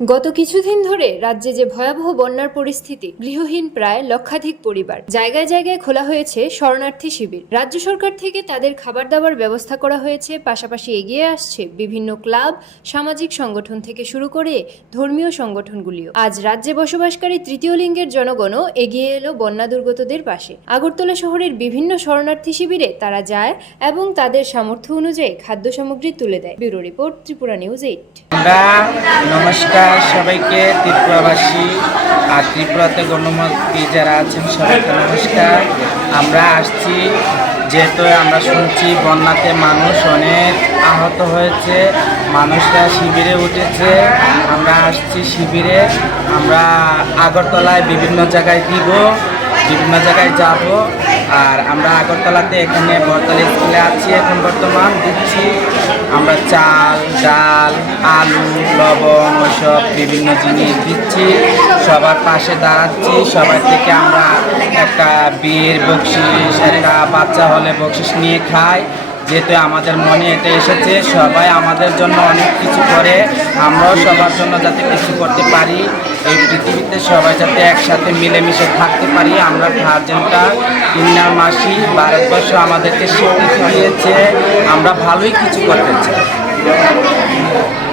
গত কিছুদিন ধরে রাজ্যে যে ভয়াবহ বন্যার পরিস্থিতি, গৃহহীন প্রায় লক্ষাধিক পরিবার। জায়গায় জায়গায় খোলা হয়েছে শরণার্থী শিবির। রাজ্য সরকার থেকে তাদের খাবার দাবার ব্যবস্থা করা হয়েছে। পাশাপাশি এগিয়ে আসছে বিভিন্ন ক্লাব, সামাজিক সংগঠন থেকে শুরু করে ধর্মীয় সংগঠনগুলিও। আজ রাজ্যে বসবাসকারী তৃতীয় লিঙ্গের জনগণও এগিয়ে এলো বন্যা দুর্গতদের পাশে। আগরতলা শহরের বিভিন্ন শরণার্থী শিবিরে তারা যায় এবং তাদের সামর্থ্য অনুযায়ী খাদ্য সামগ্রী তুলে দেয়। Bureau report, Tripura news 8। নমস্কার সবাইকে, ত্রিপুরাবাসী আর ত্রিপুরাতে গণমাধ্যমে যারা আছেন সবাইকে নমস্কার। আমরা আসছি যেহেতু আমরা শুনছি বন্যাতে মানুষ অনেক আহত হয়েছে, মানুষরা শিবিরে উঠেছে। আমরা আসছি শিবিরে, আমরা আগরতলায় বিভিন্ন জায়গায় দিব, বিভিন্ন জায়গায় যাব। আর আমরা আগরতলাতে এখানে বরতলা স্কুলে আছি, এখন বর্তমান দিচ্ছি আমরা চাল, ডাল, আলু, লবণ ওইসব বিভিন্ন জিনিস দিচ্ছি। সবার পাশে দাঁড়াচ্ছি, সবার থেকে আমরা একটা বিয়ের বকশিস, একটা বাচ্চা হলে বকশিস নিয়ে খাই। যেহেতু আমাদের মনে এটা এসেছে, সবাই আমাদের জন্য অনেক কিছু করে, আমরাও সবার জন্য যাতে কিছু করতে পারি, এই পৃথিবীতে সবাই যাতে একসাথে মিলেমিশে থাকতে পারি। আমরা গার্জেনটা ইন্নার মাসি ভারতবর্ষ আমাদেরকে স্বীকৃতি দিয়েছে, আমরা ভালোই কিছু করতে চাই।